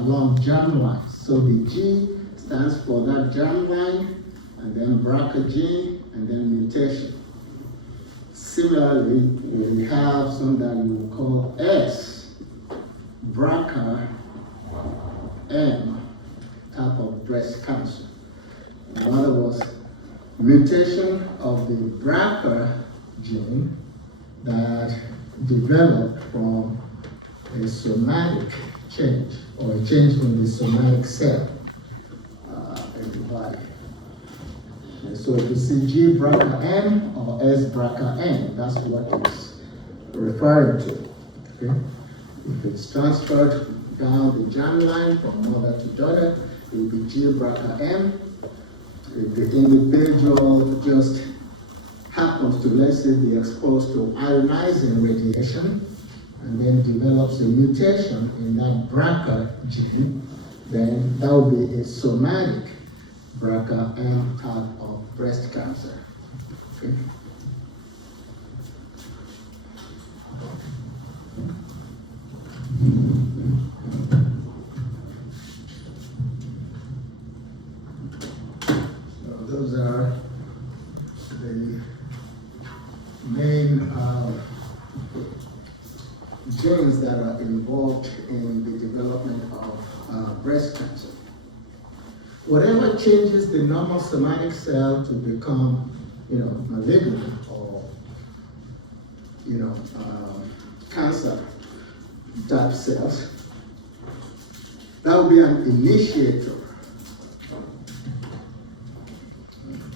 along germline. So the G stands for that germline, and then BRCA gene, and then mutation. Similarly, we have some that we will call S, BRCA M type of breast cancer. In other words, mutation of the BRCA gene that developed from a somatic change or a change in the somatic cell in the body. And so if you see G BRCA M or S BRCA M, that's what it's referring to. Okay? If it's transferred down the germline from mother to daughter, it will be G BRCA M. If the individual just happens to, let's say, be exposed to ionizing radiation and then develops a mutation in that BRCA gene, then that will be a somatic BRCA M type of breast cancer. Okay. So those are the main genes that are involved in the development of breast cancer. Whatever changes the normal somatic cell to become, malignant or, cancer type cells, that will be an initiator.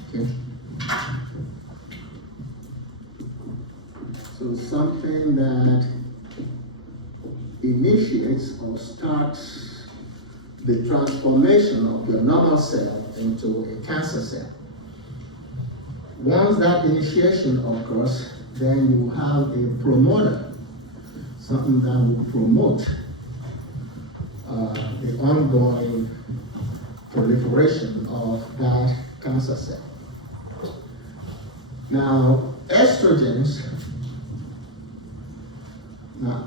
Okay. So something that initiates or starts the transformation of your normal cell into a cancer cell. Once that initiation occurs, then you have a promoter, something that will promote the ongoing proliferation of that cancer cell. Now, estrogens,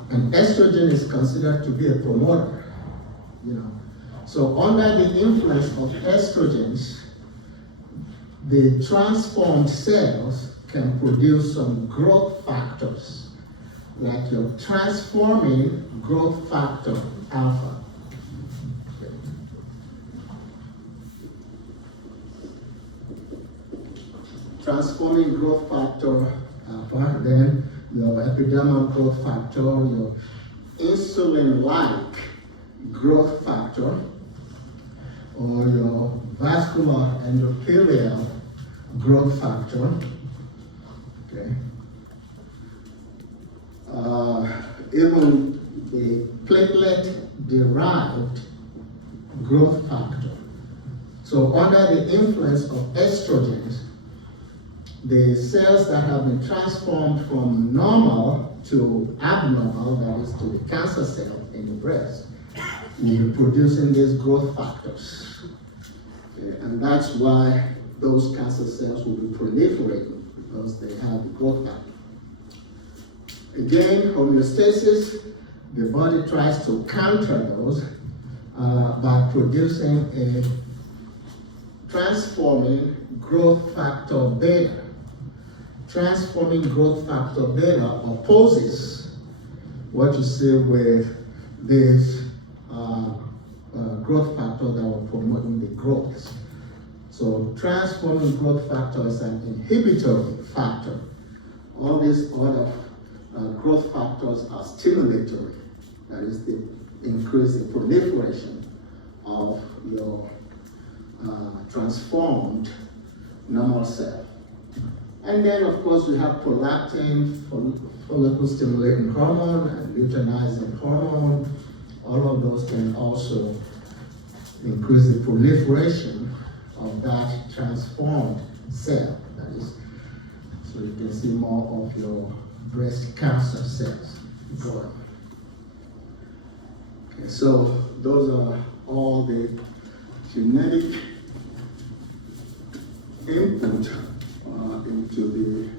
an estrogen is considered to be a promoter, So under the influence of estrogens, the transformed cells can produce some growth factors, like your transforming growth factor alpha. Transforming growth factor alpha, then your epidermal growth factor, your insulin-like growth factor, or your vascular endothelial growth factor. Okay. Even the platelet-derived growth factor. So under the influence of estrogens, the cells that have been transformed from normal to abnormal, that is to the cancer cell in the breast, will be producing these growth factors. Okay, and that's why those cancer cells will be proliferating, because they have the growth factor. Again, homeostasis, the body tries to counter those by producing a transforming growth factor beta. Transforming growth factor beta opposes what you see with this growth factor that will promote the growth. So transforming growth factor is an inhibitory factor. All these other growth factors are stimulatory. That is, they increase the proliferation of your transformed normal cell. And then, of course, we have prolactin, follicle-stimulating hormone, and luteinizing hormone. All of those can also increase the proliferation of that transformed cell. That is, so you can see more of your breast cancer cells growing. Okay, so those are all the genetic input into the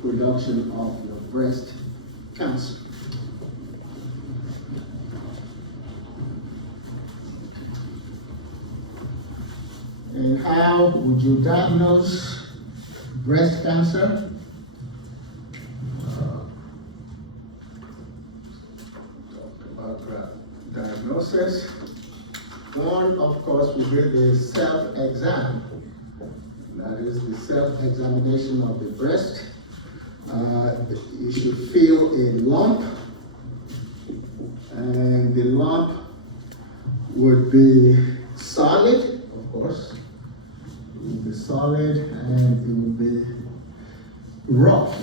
production of your breast cancer. And how would you diagnose breast cancer? Talk about diagnosis. One, of course, will be the self-exam. That is the self-examination of the breast. You should feel a lump, and the lump would be solid, of course. It would be solid, and it would be rough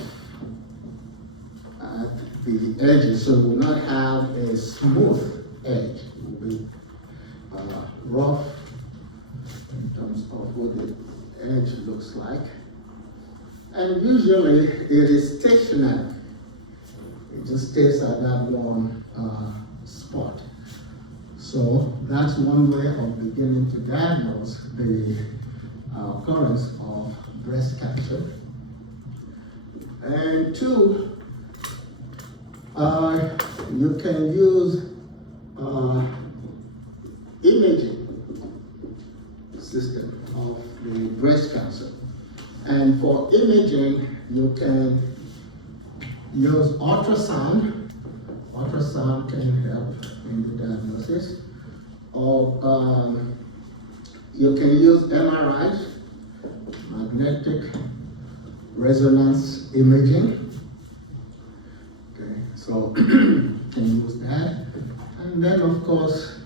at the edges, so it will not have a smooth edge. It will be rough in terms of what the edge looks like. And usually it is stationary. It just stays at that one spot. So that's one way of beginning to diagnose the occurrence of breast cancer. And two, you can use imaging system of the breast cancer. And for imaging, you can use ultrasound. Ultrasound can help in the diagnosis. Or you can use MRI, magnetic resonance imaging. Okay, so you can use that. And then, of course,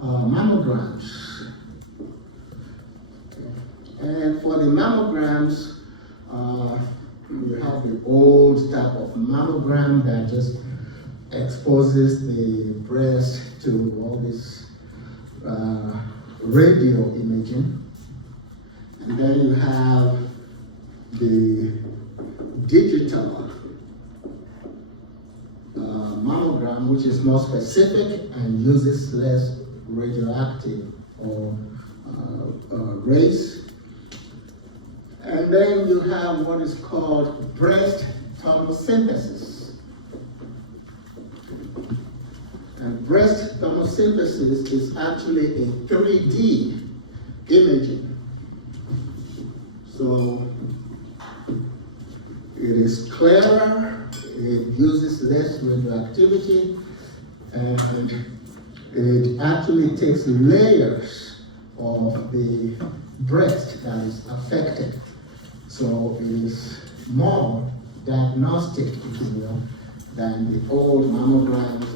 mammograms. And for the mammograms, you have the old type of mammogram that just exposes the breast to all this radio imaging. And then you have the digital mammogram, which is more specific and uses less radioactive or rays. And then you have what is called breast tomosynthesis. And breast tomosynthesis is actually a 3D imaging. So it is clearer, it uses less radioactivity, and it actually takes layers of the breast that is affected. So it is more diagnostic, if you will, than the old mammograms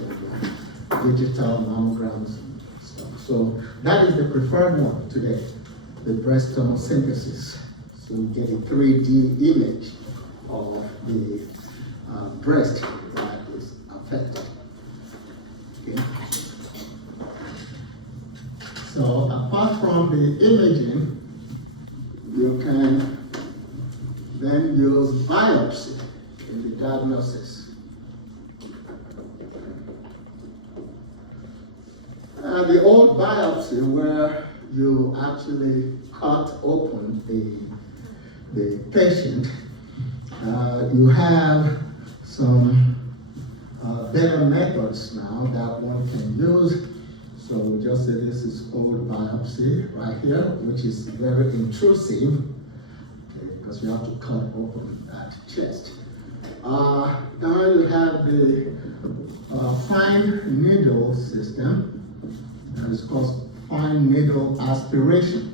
and digital mammograms and stuff. So that is the preferred one today, the breast tomosynthesis. So you get a 3D image of the breast that is affected. Okay. So apart from the imaging, you can then use biopsy in the diagnosis. The old biopsy, where you actually cut open the patient, you have some better methods now that one can use. So just say this is old biopsy right here, which is very intrusive, because you have to cut open that chest. Now you have the fine needle system, that is called fine needle aspiration.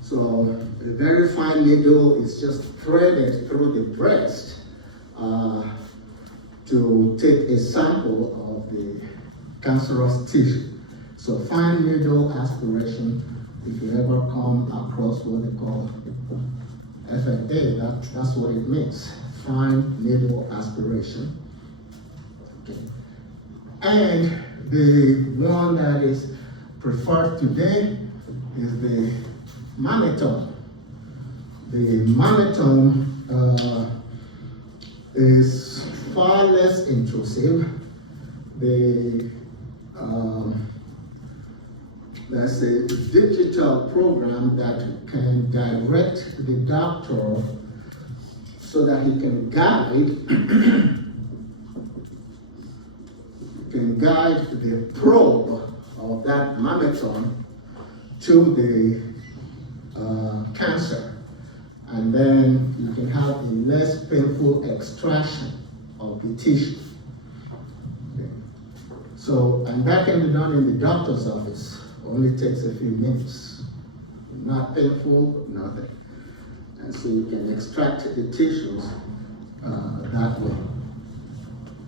So a very fine needle is just threaded through the breast to take a sample of the cancerous tissue. So fine needle aspiration, if you ever come across what they call FNA, that's what it means, fine needle aspiration. Okay. And the one that is preferred today is the mammotome. The mammotome is far less intrusive. There's a digital program that can direct the doctor so that he can guide the probe of that mammethon to the cancer. And then you can have a less painful extraction of the tissue. Okay. So, and that can be done in the doctor's office. Only takes a few minutes. Not painful, nothing. And so you can extract the tissues that way.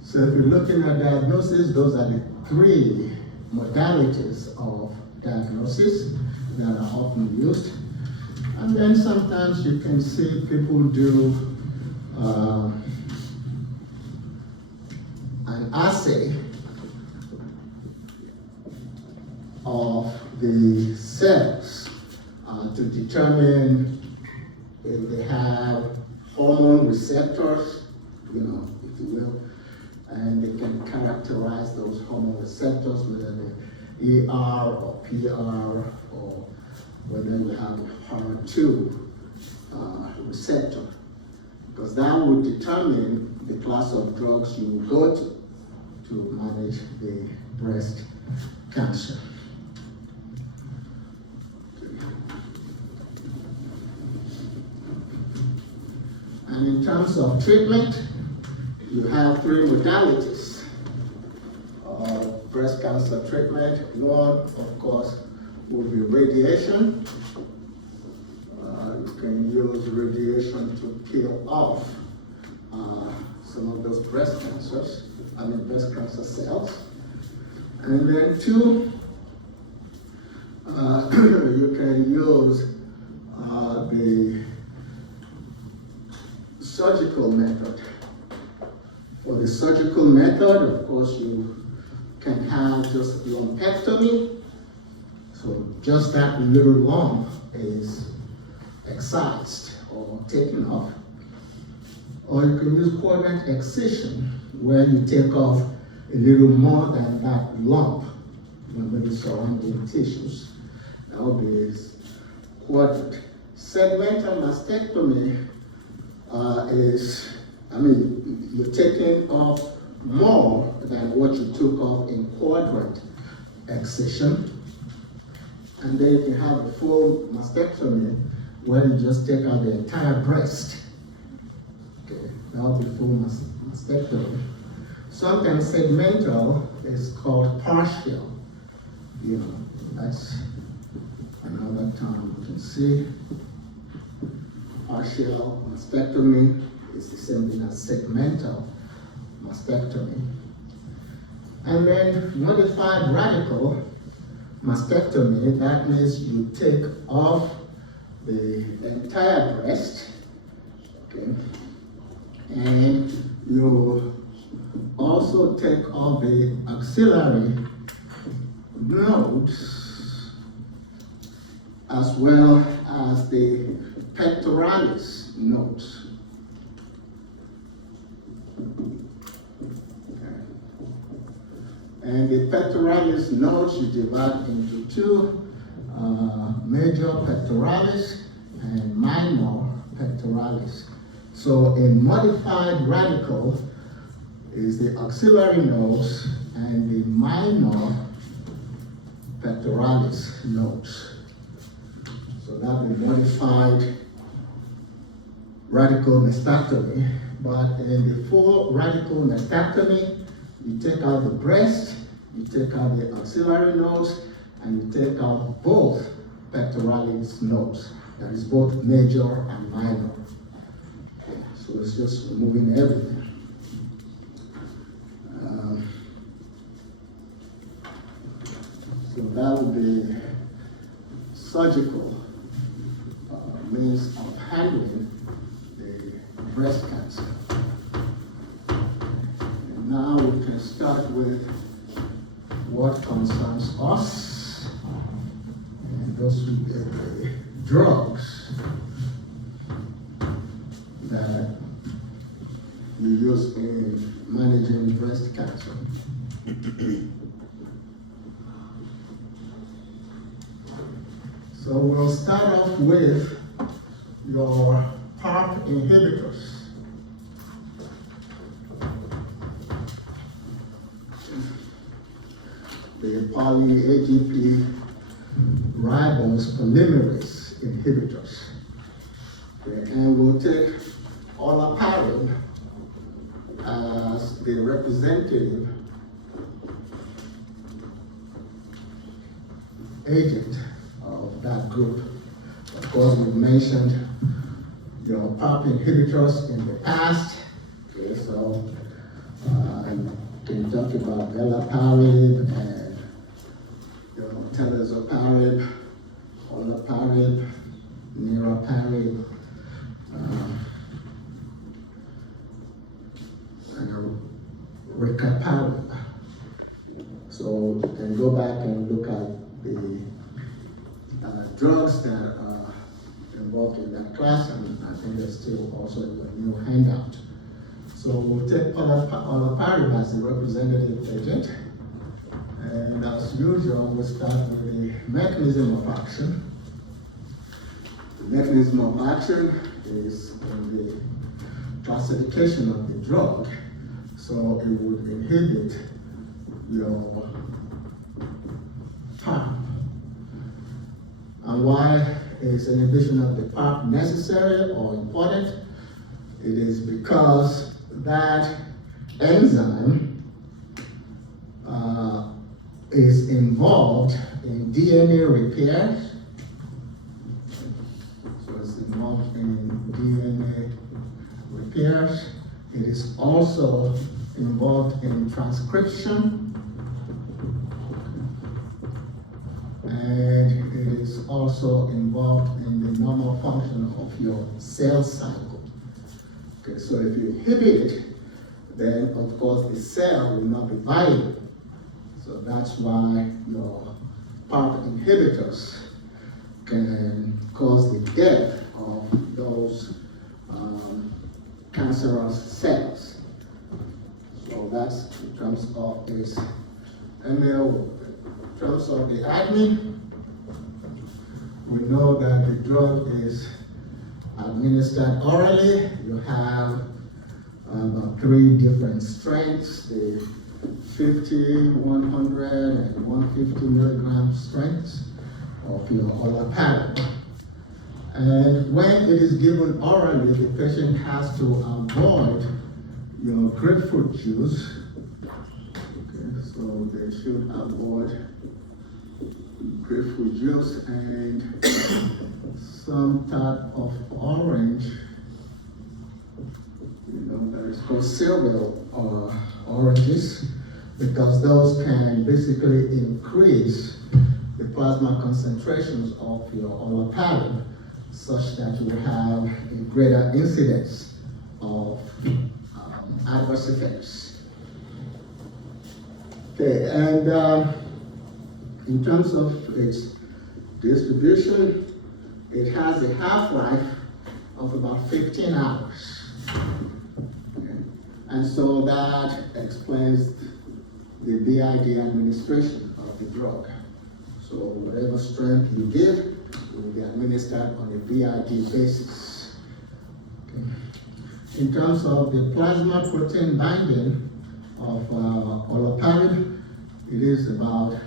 So if you're looking at diagnosis, those are the three modalities of diagnosis that are often used. And then sometimes you can see people do an assay of the cells to determine if they have hormone receptors, if you will, and they can characterize those hormone receptors, whether they're ER or PR, or whether you have HER2 receptor, because that would determine the class of drugs you will go to manage the breast cancer. And in terms of treatment, you have three modalities of breast cancer treatment. One, of course, would be radiation. You can use radiation to kill off some of those breast cancer cells. And then two, you can use the surgical method. For the surgical method, of course, you can have just lumpectomy. So just that little lump is excised or taken off. Or you can use quadrant excision, where you take off a little more than that lump, the surrounding tissues. That would be quadrant. Segmental mastectomy you're taking off more than what you took off in quadrant excision. And then you can have a full mastectomy, where you just take out the entire breast. Okay, that would be full mastectomy. Sometimes segmental is called partial. That's another term you can see. Partial mastectomy is the same thing as segmental mastectomy. And then modified radical mastectomy, that means you take off the entire breast, okay, and you also take off the axillary nodes as well as the pectoralis nodes. And the pectoralis nodes you divide into two, major pectoralis and minor pectoralis. So a modified radical is the axillary nodes and the minor pectoralis nodes. So that will be modified radical mastectomy. But in the full radical mastectomy, you take out the breast, you take out the axillary nodes, and you take out both pectoralis nodes. That is both major and minor. So it's just removing everything. So that would be surgical means of handling the breast cancer. Now we can start with what concerns us, and those would be the drugs that we use in managing breast cancer. So we'll start off with your PARP inhibitors. the poly-AGP ribose polymerase inhibitors. Okay, and we'll take olaparib as the representative agent of that group. Of course, we've mentioned PARP inhibitors in the past. Okay, so you can talk about elaparib and talazoparib, olaparib, niraparib, and ricaparib. So you can go back and look at the drugs that are involved in that class, and I think there's still also a new handout. So we'll take olaparib as the representative agent, and as usual, we'll start with the mechanism of action. The mechanism of action is in the classification of the drug, so it would inhibit your PARP. And why is inhibition of the PARP necessary or important? It is because that enzyme is involved in DNA repair. So it's involved in DNA repairs. It is also involved in transcription. And it is also involved in the normal function of your cell cycle. Okay, so if you inhibit it, then of course the cell will not be viable. So that's why your PARP inhibitors can cause the death of those cancerous cells. So that's in terms of this ML. In terms of the admin, we know that the drug is administered orally. You have about 3 different strengths, the 50, 100, and 150 milligram strengths of your olaparib. And when it is given orally, the patient has to avoid your grapefruit juice. Okay, so they should avoid grapefruit juice and some type of orange, that is called silver oranges, because those can basically increase the plasma concentrations of your olaparib, such that you will have a greater incidence of adverse effects. Okay, and in terms of its distribution, it has a half-life of about 15 hours. Okay. And so that explains the BID administration of the drug. So whatever strength you give will be administered on a BID basis. Okay. In terms of the plasma protein binding of olaparib, it is about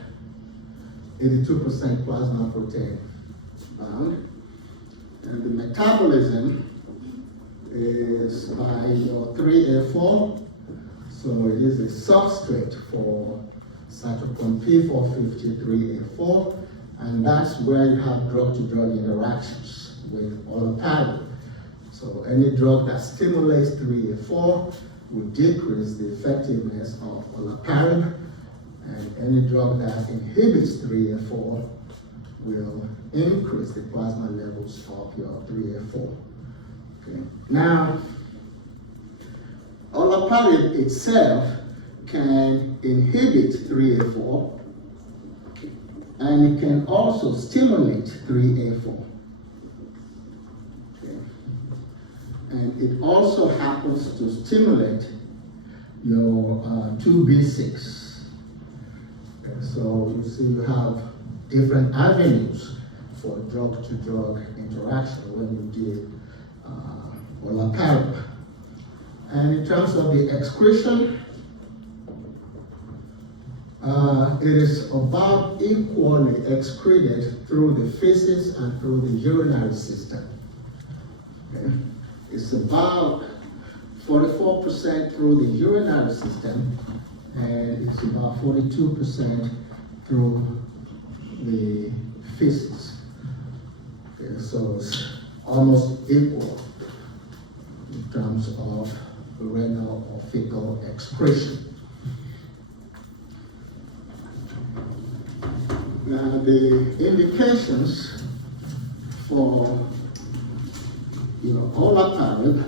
82% plasma protein bound. And the metabolism is by your 3A4. So it is a substrate for cytochrome P453A4, and that's where you have drug-to-drug interactions with olaparib. So any drug that stimulates 3A4 will decrease the effectiveness of olaparib, and any drug that inhibits 3A4 will increase the plasma levels of your 3A4. Okay. Now, olaparib itself can inhibit 3A4, and it can also stimulate 3A4. Okay. And it also happens to stimulate your 2B6. Okay. So you see you have different avenues for drug-to-drug interaction when you give olaparib. And in terms of the excretion, it is about equally excreted through the feces and through the urinary system. Okay? It's about 44% through the urinary system, and it's about 42% through the feces. Okay, so it's almost equal in terms of renal or fecal excretion. Now, the indications for olaparib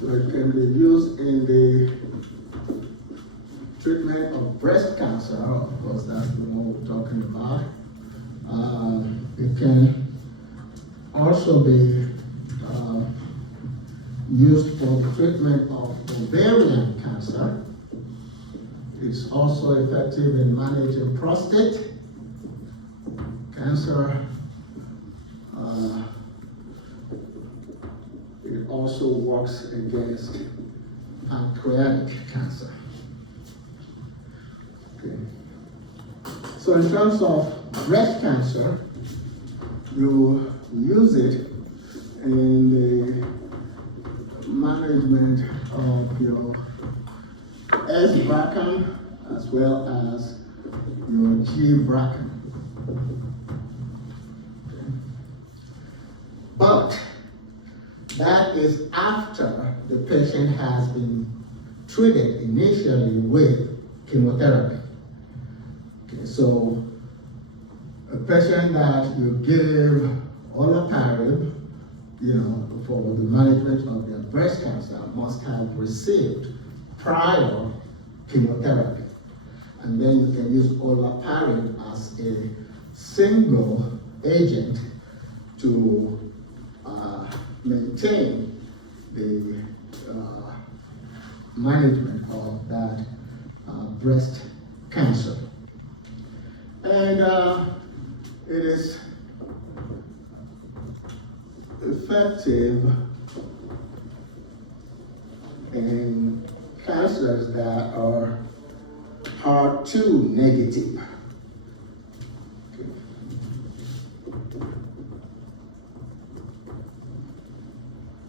so it can be used in the treatment of breast cancer. Of course, that's the one we're talking about. It can also be used for the treatment of ovarian cancer. It's also effective in managing prostate cancer. It also works against pancreatic cancer. Okay. So in terms of breast cancer, you use it in the management of your S-BRCA as well as your G-BRCA. Okay. But that is after the patient has been treated initially with chemotherapy. Okay, so a patient that you give olaparib, for the management of their breast cancer must have received prior chemotherapy. And then you can use olaparib as a single agent to maintain the management of that breast cancer. And it is effective in cancers that are HER2 negative. Okay.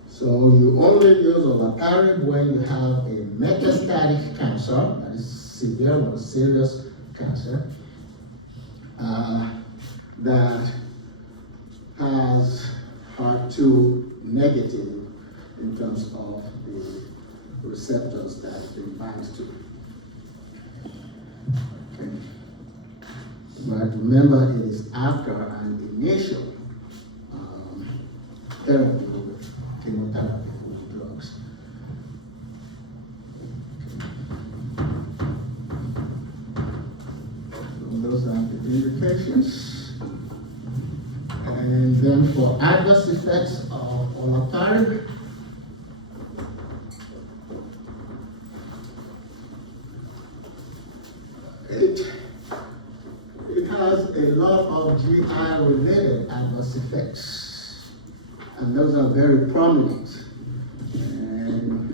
So you only use olaparib when you have a metastatic cancer, that is severe or serious cancer, that has HER2 negative in terms of the receptors that it binds to. Okay. But remember, it is after an initial therapy with chemotherapy with drugs. So those are the indications. And then for adverse effects of olaparib, it has a lot of GI-related adverse effects, and those are very prominent. And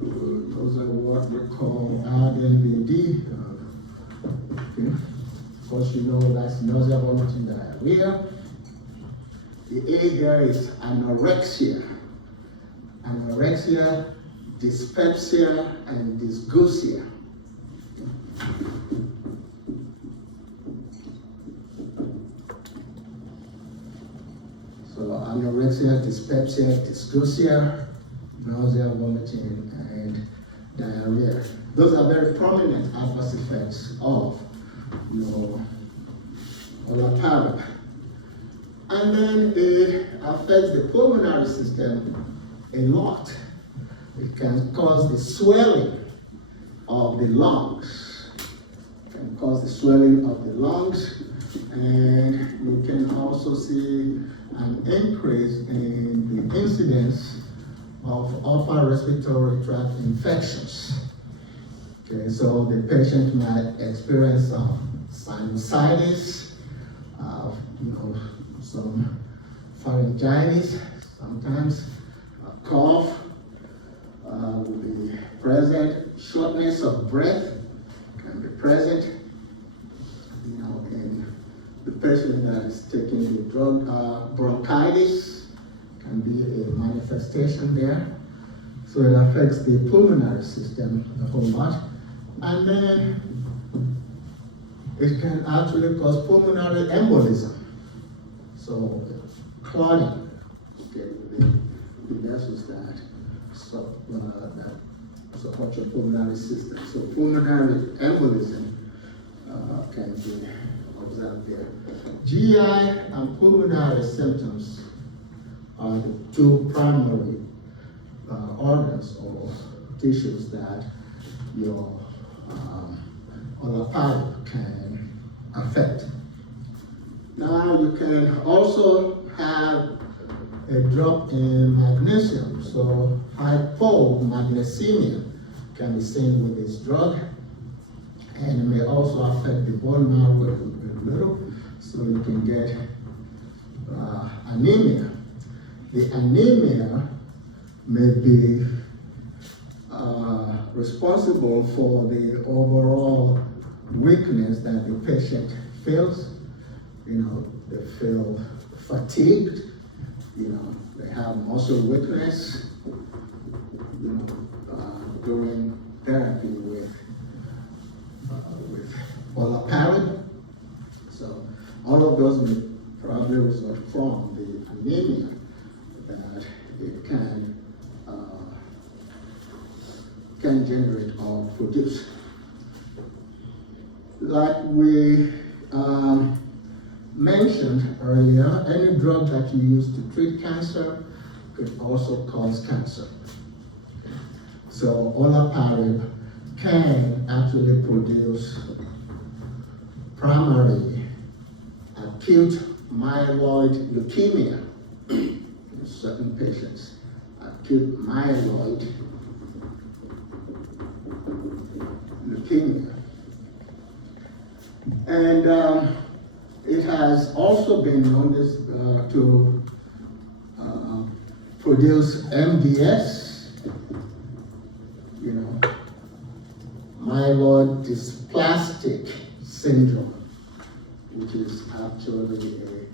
those are what we call RNBD. Okay. Of course, you know that's nausea, vomiting, diarrhea. The A here is anorexia. Anorexia, dyspepsia, and dysgeusia. So anorexia, dyspepsia, dysgeusia, nausea, vomiting, and diarrhea. Those are very prominent adverse effects of your olaparib. And then it affects the pulmonary system a lot. It can cause the swelling of the lungs. It can cause the swelling of the lungs, and you can also see an increase in the incidence of upper respiratory tract infections. Okay, so the patient might experience sinusitis, pharyngitis, sometimes a cough will be present, shortness of breath can be present, in the person that is taking the drug. Bronchitis can be a manifestation there. So it affects the pulmonary system a whole lot. And then it can actually cause pulmonary embolism. So clotting, the vessels that support your pulmonary system. So pulmonary embolism can be observed there. GI and pulmonary symptoms are the two primary organs or tissues that your olaparib can affect. Now you can also have a drop in magnesium, so hypomagnesemia can be seen with this drug, and it may also affect the bone marrow a little, so you can get anemia. The anemia may be responsible for the overall weakness that the patient feels. They feel fatigued, they have muscle weakness, during therapy with olaparib. So all of those may probably result from the anemia that it can generate or produce. Like we mentioned earlier, any drug that you use to treat cancer could also cause cancer. So olaparib can actually produce primary acute myeloid leukemia in certain patients. Acute myeloid leukemia. And it has also been known to produce MDS, myeloid dysplastic syndrome, which is actually a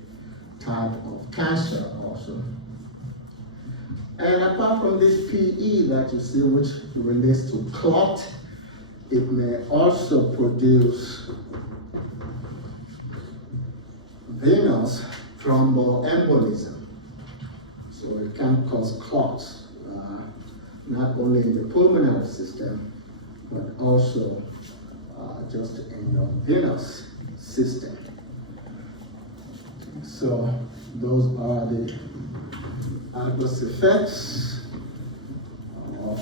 type of cancer also. And apart from this PE that you see, which relates to clot, it may also produce venous thromboembolism. So it can cause clots, not only in the pulmonary system, but also just in the venous system. So those are the adverse effects of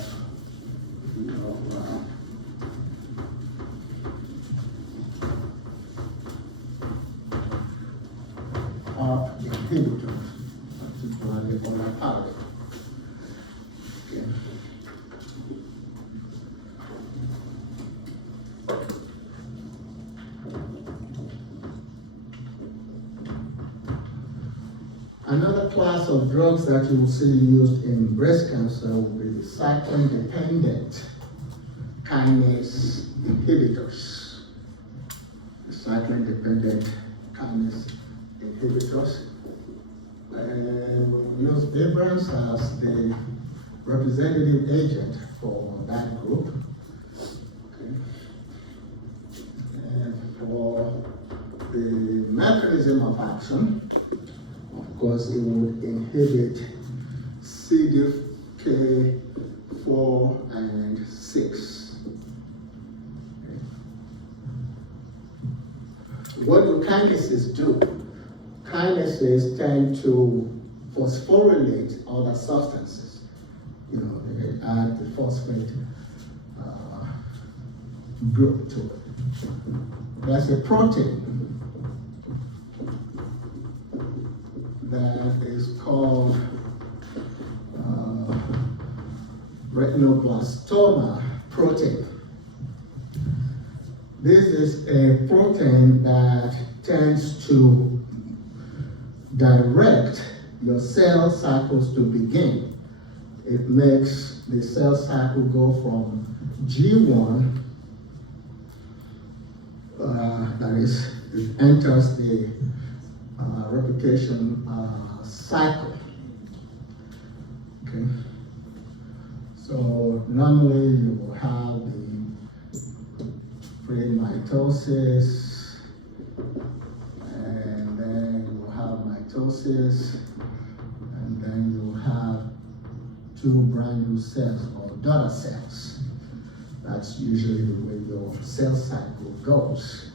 inhibitors, particularly olaparib. Okay. Another class of drugs that you will see used in breast cancer will be the cyclin-dependent kinase inhibitors. The cyclin-dependent kinase inhibitors. And we'll use Abrams as the representative agent for that group. Okay. And for the mechanism of action, of course, it would inhibit CDK4 and 6. Okay. What do kinases do? Kinases tend to phosphorylate other substances. They add the phosphate group to it. There's a protein that is called retinoblastoma protein. This is a protein that tends to direct your cell cycles to begin. It makes the cell cycle go from G1, that is, it enters the replication cycle. Okay. So normally you will have the pre-mitosis, and then you will have mitosis, and then you will have two brand new cells or daughter cells. That's usually the way your cell cycle goes.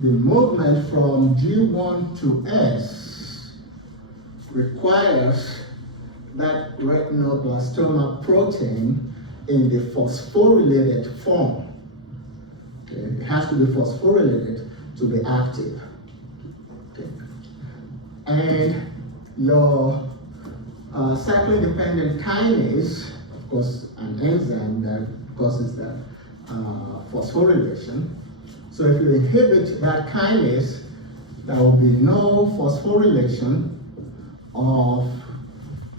The movement from G1 to S requires that retinoblastoma protein in the phosphorylated form. Okay? It has to be phosphorylated to be active. Okay? And your cyclin-dependent kinase, of course, an enzyme that causes that phosphorylation. So if you inhibit that kinase, there will be no phosphorylation of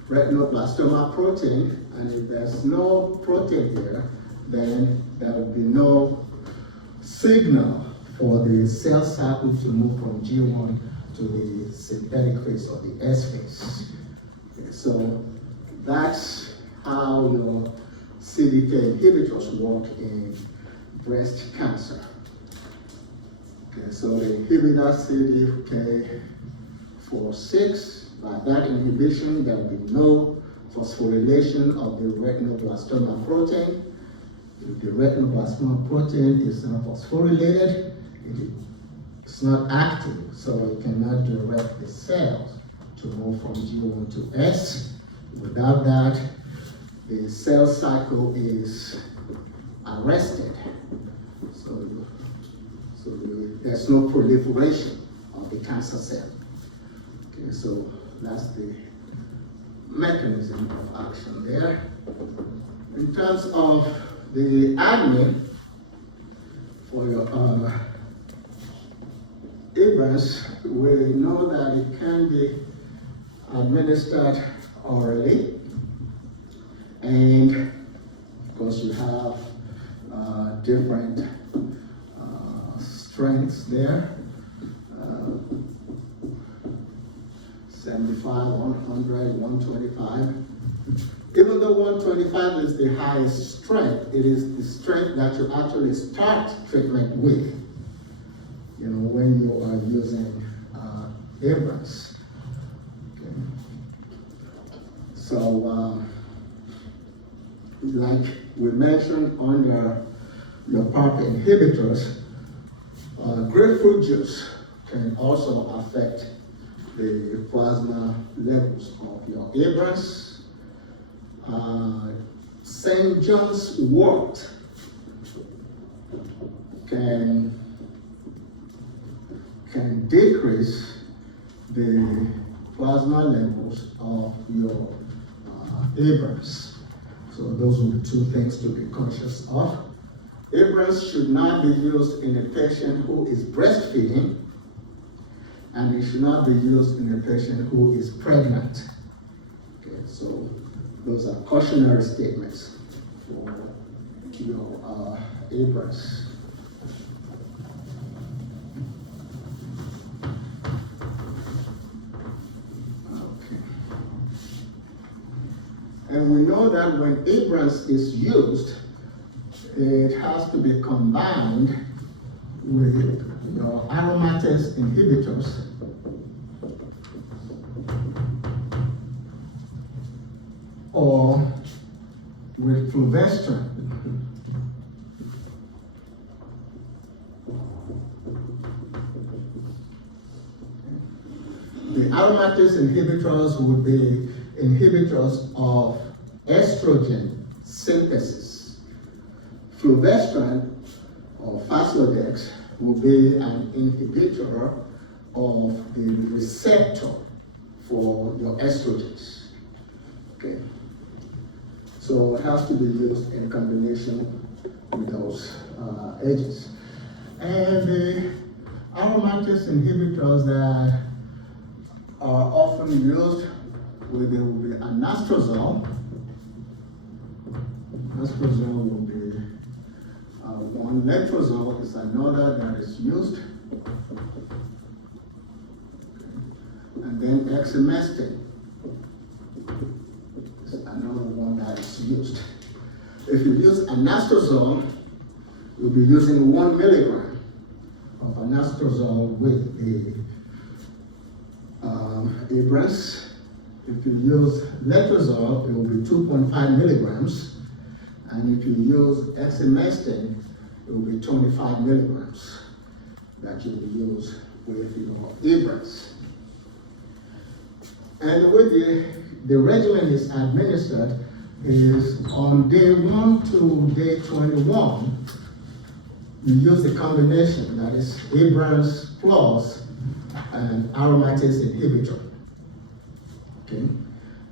retinoblastoma protein, and if there's no protein here, then there will be no signal for the cell cycle to move from G1 to the synthetic phase or the S phase. Okay, so that's how your CDK inhibitors work in breast cancer. Okay, so they inhibit CDK4/6. By that inhibition, there will be no phosphorylation of the retinoblastoma protein. If the retinoblastoma protein is not phosphorylated, it's not active, so it cannot direct the cells to move from G1 to S. Without that, the cell cycle is arrested. So there's no proliferation of the cancer cell. Okay, so that's the mechanism of action there. In terms of the admin for your Ibrans, we know that it can be administered orally, and of course you have different strengths there. 75, 100, 125. Even though 125 is the highest strength, it is the strength that you actually start treatment with, you know, when you are using Ibrans. Okay. So, like we mentioned under your PARP inhibitors, grapefruit juice can also affect the plasma levels of your Ibrans. St. John's wort can decrease the plasma levels of your Ibrans. So those are the two things to be conscious of. Ibrans should not be used in a patient who is breastfeeding, and it should not be used in a patient who is pregnant. Okay, so those are cautionary statements for your Ibrans. Okay. And we know that when Ibrans is used, it has to be combined with your aromatase inhibitors or with fulvestrant. The aromatase inhibitors would be inhibitors of estrogen synthesis. Fulvestrant or Faslodex will be an inhibitor of the receptor for your estrogens. Okay. So it has to be used in combination with those agents. And the aromatase inhibitors that are often used where there will be anastrozole. Anastrozole will be one. Letrozole is another that is used. And then exemestane is another one that is used. If you use anastrozole, you'll be using 1 milligram of anastrozole with the Abrams. If you use letrozole, it will be 2.5 milligrams. And if you use exemestane, it will be 25 milligrams that you will use with your Abrams. And the way the regimen is administered is on day 1 to day 21, you use the combination, that is Abrams plus an aromatase inhibitor. Okay?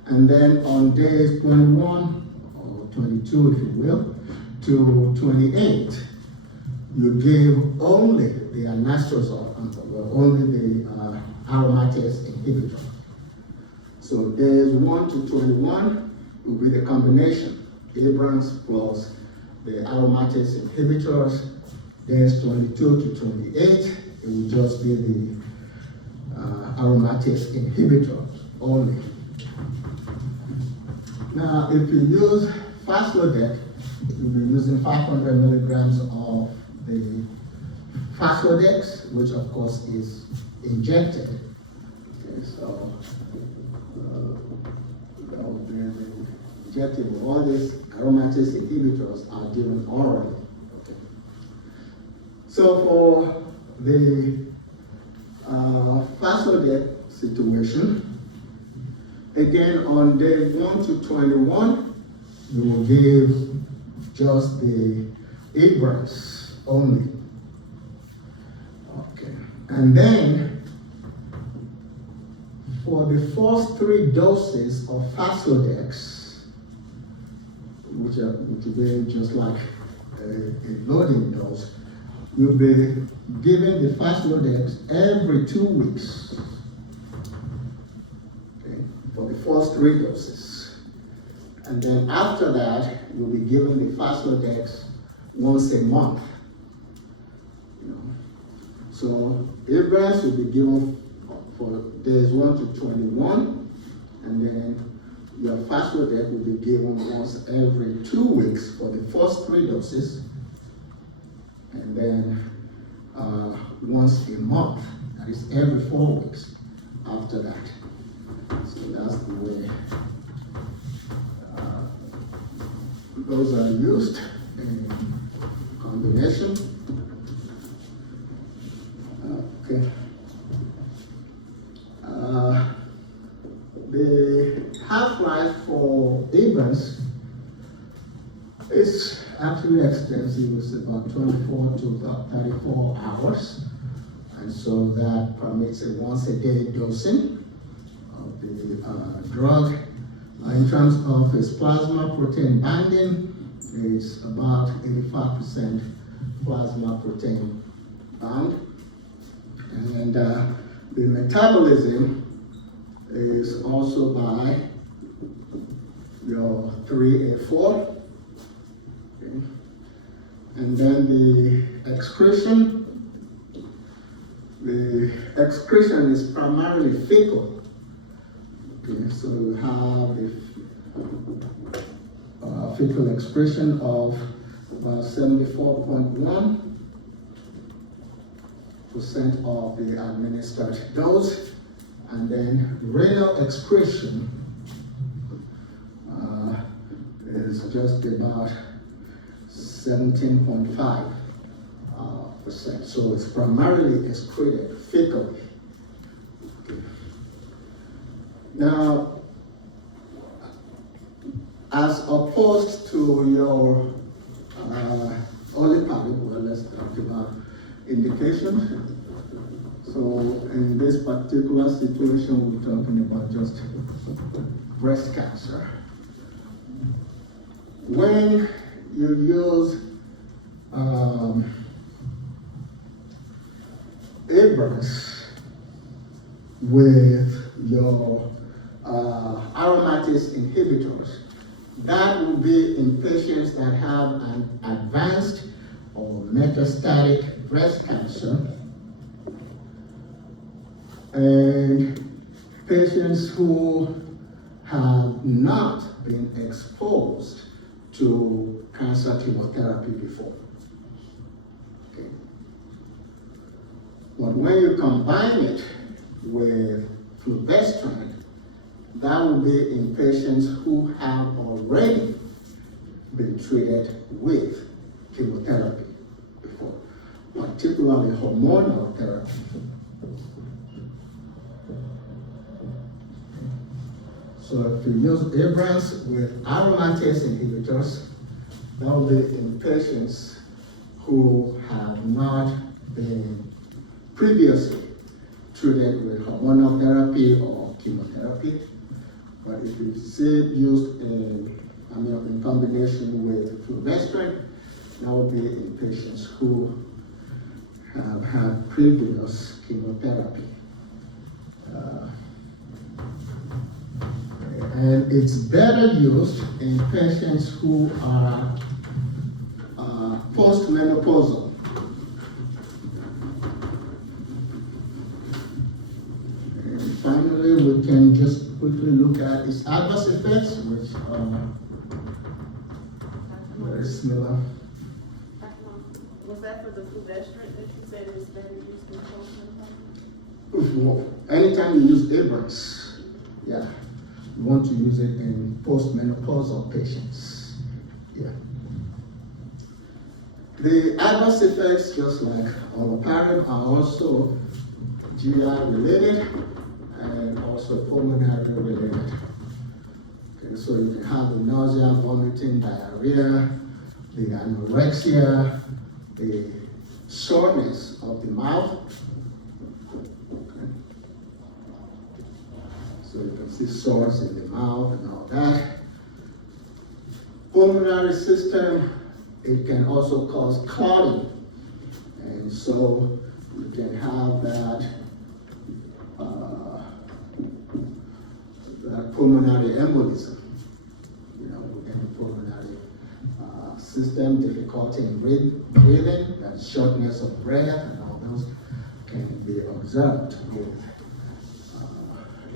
And then on days 21 or 22, if you will, to 28, you give only the anastrozole, only the aromatase inhibitor. So days 1 to 21 will be the combination, Abrams plus the aromatase inhibitors. Days 22 to 28, it will just be the aromatase inhibitors only. Now, if you use Faslodex, you'll be using 500 milligrams of the Faslodex, which of course is injected. Okay, so that will be the injectable. All these aromatase inhibitors are given orally. Okay. So for the Faslodex situation, again on day 1 to 21, you will give just the Abrams only. Okay. And then for the first 3 doses of Faslodex, which will be just like a loading dose, you'll be giving the Faslodex every 2 weeks. Okay, for the first 3 doses. And then after that, you'll be giving the Faslodex once a month. So Abrams will be given for days 1 to 21, and then your Faslodex will be given once every 2 weeks for the first 3 doses, and then once a month, that is every 4 weeks after that. So that's the way those are used in combination. Okay. The half-life for Abrams is actually extensive. It's about 24 to 34 hours. And so that permits a once-a-day dosing of the drug. In terms of its plasma protein binding, it's about 85% plasma protein bound. And the metabolism is also by your 3A4. Okay. And then the excretion is primarily fecal. Okay, so you have the fecal excretion of about 74.1% of the administered dose, and then renal excretion is just about 17.5%. So it's primarily excreted fecally. Okay. Now, as opposed to your oliparin, well, let's talk about indication. So in this particular situation, we're talking about just breast cancer. When you use Abrams with your aromatase inhibitors. That will be in patients that have an advanced or metastatic breast cancer and patients who have not been exposed to cancer chemotherapy before. Okay. But when you combine it with fulvestrant, that will be in patients who have already been treated with chemotherapy before, particularly hormonal therapy. So if you use Abrams with aromatase inhibitors, that will be in patients who have not been previously treated with hormonal therapy or chemotherapy. But if you see it used in combination with fulvestrant, that will be in patients who have had previous chemotherapy. And it's better used in patients who are postmenopausal. And finally, we can just quickly look at its adverse effects, which are very similar. Was that for the fulvestrant that you said it was better used in postmenopausal? Anytime you use Abrams, yeah. You want to use it in postmenopausal patients. Yeah. The adverse effects, just like olaparib, are also GI related and also pulmonary related. Okay, so you can have the nausea, vomiting, diarrhea, the anorexia, the soreness of the mouth. So you can see sores in the mouth and all that. Pulmonary system, it can also cause clotting. And so you can have that pulmonary embolism, within the pulmonary system, difficulty in breathing, that shortness of breath, and all those can be observed with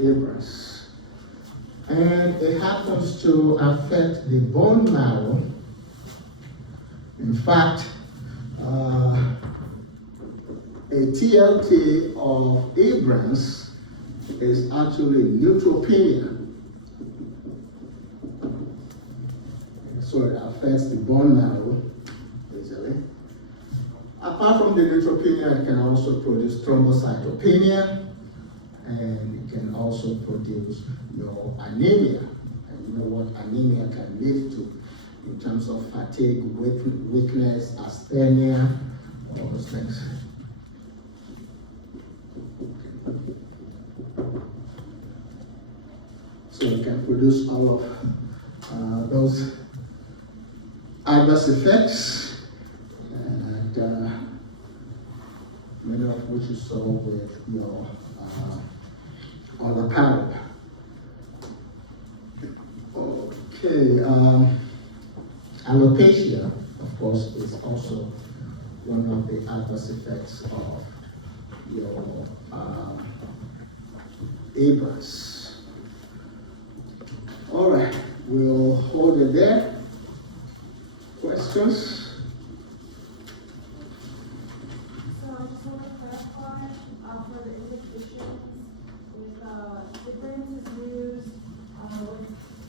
Abrams. And it happens to affect the bone marrow. In fact, a TLT of Abrams is actually neutropenia. So it affects the bone marrow easily. Apart from the neutropenia, it can also produce thrombocytopenia, and it can also produce your anemia. And you know what anemia can lead to in terms of fatigue, weakness, asthenia, all those things. So it can produce all of those adverse effects, and many of which you saw with your olaparib. Okay, alopecia, of course, is also one of the adverse effects of your Abrams. All right, we'll hold it there. Questions? So I just want to clarify for the indications, if Abrams is used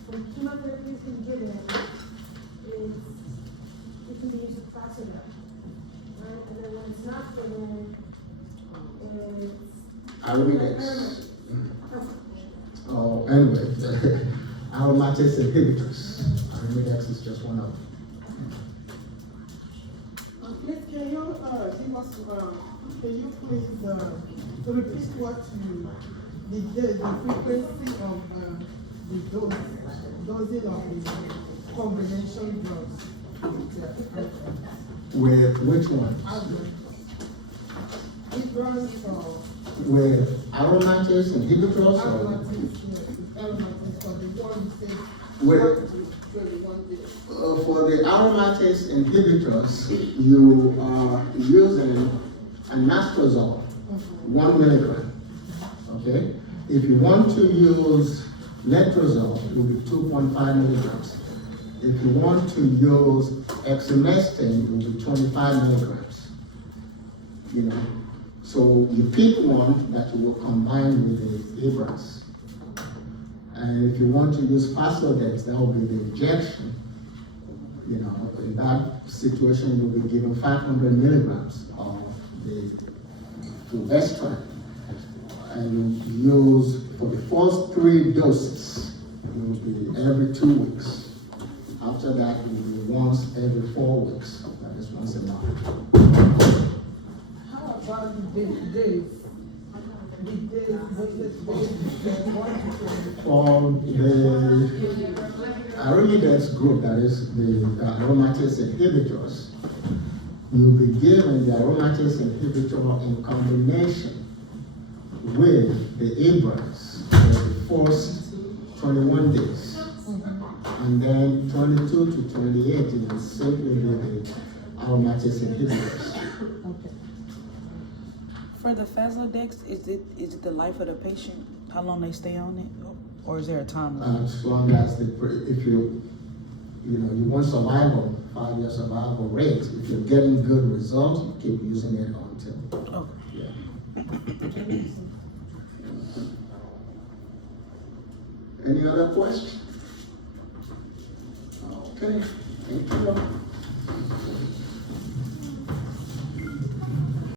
when chemotherapy has been given, it can be used with Poda, right? And then when it's not given, it's Arimidex. Oh, anyway, aromatase inhibitors. Arimidex is just one of them. Please, can you give us, can you please repeat what the frequency of the dosing of the combination drugs? With which one? Abrams or With aromatase inhibitors or? aromatase, aromatics for the one you said? With, 21 days. for the aromatase inhibitors, you are using anastrozole, 1 milligram. Okay? If you want to use letrozole, it will be 2.5 milligrams. If you want to use exemestane, it will be 25 milligrams. You know, so you pick one that you will combine with the Ibras. And if you want to use Faslodex, that will be the injection. You know, in that situation, you'll be given 500 milligrams of the fulvestrant. And you use, for the first 3 doses, it will be every 2 weeks. After that, it will be once every 4 weeks. That is once a month. How about the days? The days versus days, 1 to 20. For the Arimidex group, that is the aromatase inhibitors, you'll be given the aromatase inhibitor in combination with the Ibras for the first 21 days. And then 22 to 28, you will simply do the aromatase inhibitors. Okay. For the Faslodex, is it the life of the patient? How long they stay on it, or is there a time limit? As long as if you want survival, 5-year survival rate, if you're getting good results, you keep using it until. Oh. Yeah. Any other questions? Okay, thank you.